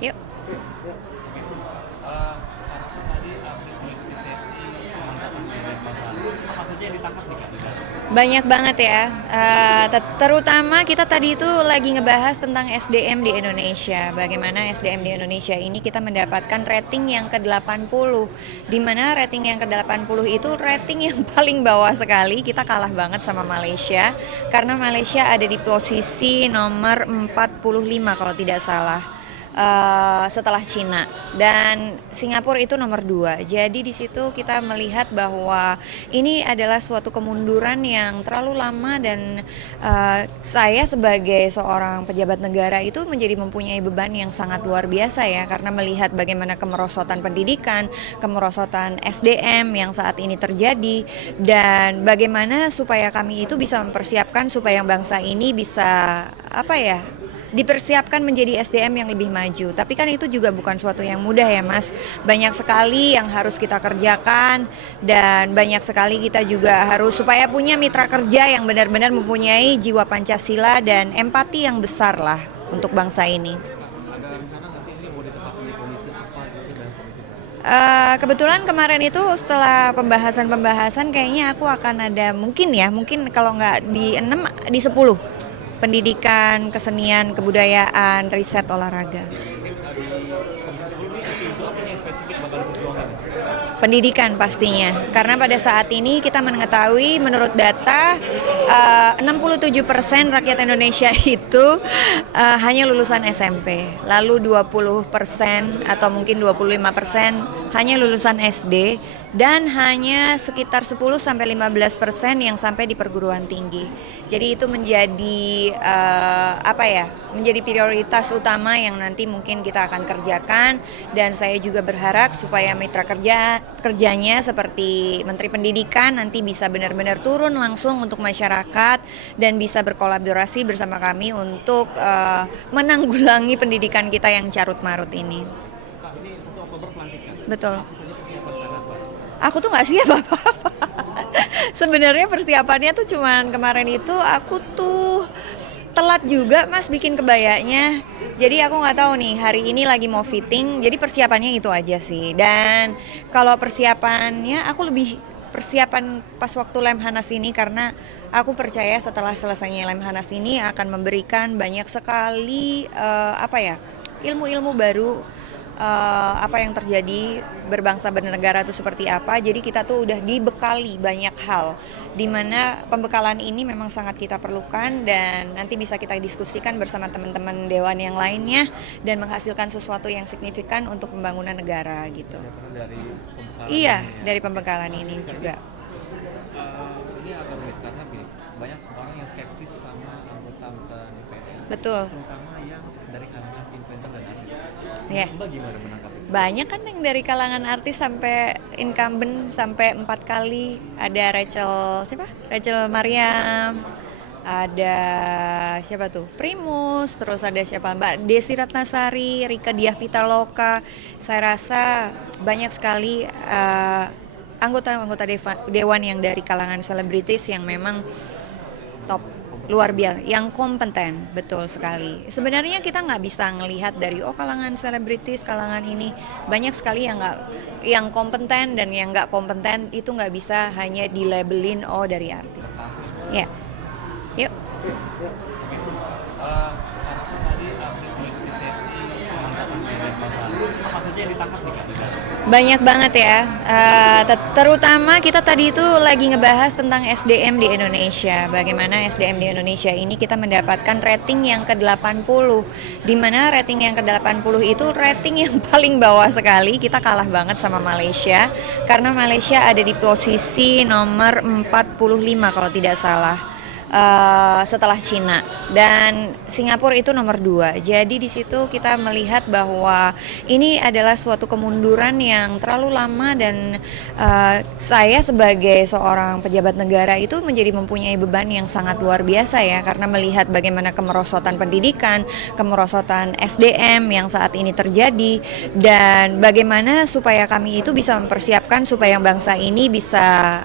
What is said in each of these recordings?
Yuk. Karena kan tadi habis mengikuti sesi penangkapan dari pasar, apa saja yang ditangkap nih Kak? Banyak banget ya. Terutama kita tadi itu lagi ngebahas tentang SDM di Indonesia. Bagaimana SDM di Indonesia ini kita mendapatkan rating yang ke-80. Di mana rating yang ke-80 itu rating yang paling bawah sekali. Kita kalah banget sama Malaysia. Karena Malaysia ada di posisi nomor 45 kalau tidak salah. Setelah Cina, dan Singapura itu nomor 2. Jadi di situ kita melihat bahwa ini adalah suatu kemunduran yang terlalu lama, dan saya sebagai seorang pejabat negara itu menjadi mempunyai beban yang sangat luar biasa ya, karena melihat bagaimana kemerosotan pendidikan, kemerosotan SDM yang saat ini terjadi, dan bagaimana supaya kami itu bisa mempersiapkan supaya bangsa ini bisa dipersiapkan menjadi SDM yang lebih maju. Tapi kan itu juga bukan suatu yang mudah ya Mas. Banyak sekali yang harus kita kerjakan, dan banyak sekali kita juga harus supaya punya mitra kerja yang benar-benar mempunyai jiwa Pancasila dan empati yang besar lah untuk bangsa ini. Ada rencana nggak sih ini mau ditempatkan di komisi apa gitu dan komisi berapa? Kebetulan kemarin itu setelah pembahasan kayaknya aku akan ada mungkin kalau nggak di 6 di 10 pendidikan, kesenian, kebudayaan, riset, olahraga. Mungkin di komisi sebelumnya isu-isu apa yang spesifik bakal diperjuangkan? Pendidikan pastinya, karena pada saat ini kita mengetahui menurut data 67% rakyat Indonesia itu hanya lulusan SMP, lalu 20% atau mungkin 25% hanya lulusan SD, dan hanya sekitar 10-15% yang sampai di perguruan tinggi. Jadi itu menjadi menjadi prioritas utama yang nanti mungkin kita akan kerjakan, dan saya juga berharap supaya mitra kerjanya seperti Menteri Pendidikan nanti bisa benar-benar turun langsung untuk masyarakat dan bisa berkolaborasi bersama kami untuk menanggulangi pendidikan kita yang carut-marut ini. Kak, ini 1 Oktober pelantikan. Betul. Apa saja persiapan karena apa? Aku tuh nggak siap apa-apa. Sebenarnya persiapannya tuh cuman kemarin itu aku tuh telat juga Mas bikin kebayanya. Jadi aku nggak tahu nih hari ini lagi mau fitting. Jadi persiapannya itu aja sih. Dan kalau persiapannya aku lebih persiapan pas waktu Lemhanas ini, karena aku percaya setelah selesainya Lemhanas ini akan memberikan banyak sekali ilmu-ilmu baru, apa yang terjadi berbangsa bernegara itu seperti apa. Jadi kita tuh udah dibekali banyak hal, dimana pembekalan ini memang sangat kita perlukan, dan nanti bisa kita diskusikan bersama teman-teman dewan yang lainnya dan menghasilkan sesuatu yang signifikan untuk pembangunan negara gitu. Persiapan dari pembekalan Iya, ini ya. dari pembekalan ini juga. Ini agak rumit karena gini, banyak orang yang skeptis sama anggota DPR, Betul. terutama yang dari kalangan influencer dan artis. Ya. Mbak gimana menangkap itu? Banyak kan yang dari kalangan artis sampai incumbent sampai 4 kali. Ada Rachel Mariam, ada siapa tuh? Primus, terus ada siapa? Mbak Desi Ratnasari, Rika Diah Pitaloka. Saya rasa banyak sekali anggota-anggota dewan yang dari kalangan selebritis yang memang top, luar biasa, yang kompeten, betul sekali. Sebenarnya kita nggak bisa ngelihat dari kalangan selebritis, kalangan ini banyak sekali yang kompeten, dan yang nggak kompeten itu nggak bisa hanya dilabelin dari artis. Ya, yuk. Karena kan tadi habis mengikuti sesi penangkapan dari pasar, apa saja yang ditangkap nih Kak? Banyak banget ya. Terutama kita tadi itu lagi ngebahas tentang SDM di Indonesia. Bagaimana SDM di Indonesia ini kita mendapatkan rating yang ke-80. Di mana rating yang ke-80 itu rating yang paling bawah sekali. Kita kalah banget sama Malaysia. Karena Malaysia ada di posisi nomor 45 kalau tidak salah. Setelah Cina, dan Singapura itu nomor 2. Jadi di situ kita melihat bahwa ini adalah suatu kemunduran yang terlalu lama, dan saya sebagai seorang pejabat negara itu menjadi mempunyai beban yang sangat luar biasa ya, karena melihat bagaimana kemerosotan pendidikan, kemerosotan SDM yang saat ini terjadi, dan bagaimana supaya kami itu bisa mempersiapkan supaya bangsa ini bisa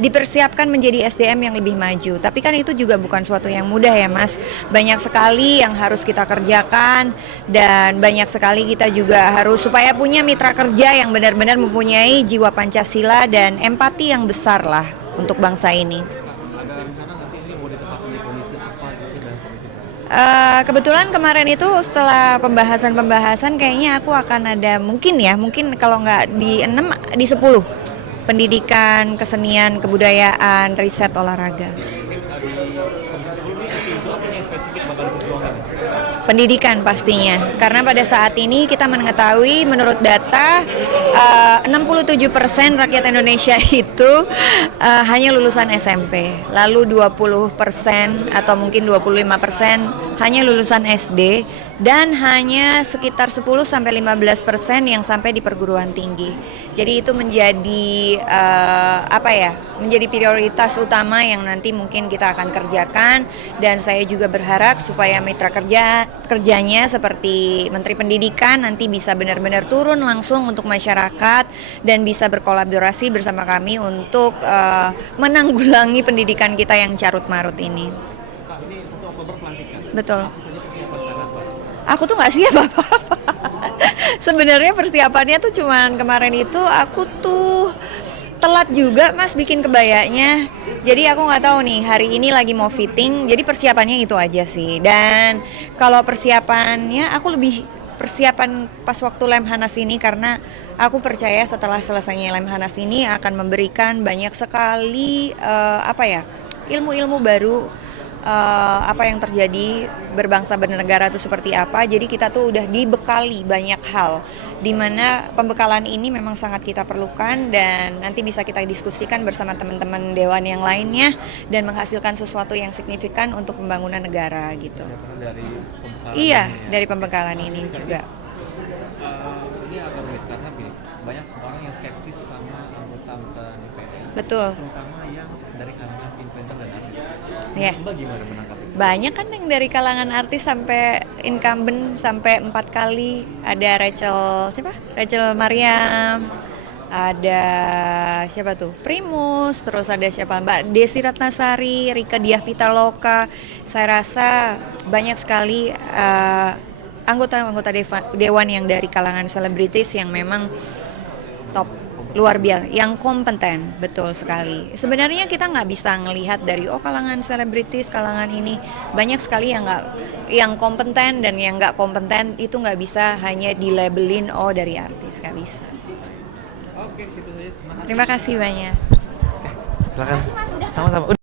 dipersiapkan menjadi SDM yang lebih maju. Tapi kan itu juga bukan suatu yang mudah ya Mas. Banyak sekali yang harus kita kerjakan dan banyak sekali kita juga harus supaya punya mitra kerja yang benar-benar mempunyai jiwa Pancasila dan empati yang besar lah untuk bangsa ini. Ada rencana nggak sih ini mau ditempatkan di komisi apa gitu dan komisi berapa? Kebetulan kemarin itu setelah pembahasan kayaknya aku akan ada mungkin kalau nggak di 6 di 10 pendidikan, kesenian, kebudayaan, riset, olahraga. Mungkin di komisi 10 ini isu-isu apa yang spesifik bakal diperjuangkan? Pendidikan pastinya, karena pada saat ini kita mengetahui menurut data 67% rakyat Indonesia itu hanya lulusan SMP, lalu 20% atau mungkin 25% hanya lulusan SD dan hanya sekitar 10-15% yang sampai di perguruan tinggi. Jadi itu menjadi menjadi prioritas utama yang nanti mungkin kita akan kerjakan, dan saya juga berharap supaya mitra kerjanya seperti Menteri Pendidikan nanti bisa benar-benar turun langsung untuk masyarakat dan bisa berkolaborasi bersama kami untuk menanggulangi pendidikan kita yang carut-marut ini. Kak, ini 1 Oktober pelantikan. Betul. Apa saja persiapan Kak? Aku tuh nggak siap apa-apa. Sebenarnya persiapannya tuh cuman kemarin itu aku tuh telat juga Mas bikin kebayanya. Jadi aku nggak tahu nih hari ini lagi mau fitting. Jadi persiapannya itu aja sih. Dan kalau persiapannya aku lebih persiapan pas waktu Lemhanas ini, karena aku percaya setelah selesainya Lemhanas ini akan memberikan banyak sekali ilmu-ilmu baru. Apa yang terjadi berbangsa bernegara itu seperti apa. Jadi kita tuh udah dibekali banyak hal di mana pembekalan ini memang sangat kita perlukan, dan nanti bisa kita diskusikan bersama teman-teman dewan yang lainnya dan menghasilkan sesuatu yang signifikan untuk pembangunan negara gitu. Persiapan dari pembekalan Iya, ini ya. dari pembekalan ini juga. Ini agak rumit karena gini, banyak orang yang skeptis sama anggota DPR. Betul. Terutama yang dari kalangan influencer dan artis. Ya. Mbak gimana menanggapi? Banyak kan yang dari kalangan artis sampai incumbent sampai 4 kali. Ada Rachel Mariam, ada siapa tuh? Primus, terus ada siapa? Mbak Desi Ratnasari, Rika Diah Pitaloka. Saya rasa banyak sekali anggota-anggota dewan yang dari kalangan selebritis yang memang top, luar biasa, yang kompeten, betul sekali. Sebenarnya kita nggak bisa ngelihat dari kalangan selebritis, kalangan ini banyak sekali yang kompeten, dan yang nggak kompeten itu nggak bisa hanya dilabelin dari artis, nggak bisa. Oke, gitu saja. Terima kasih banyak. Silakan. Sama-sama.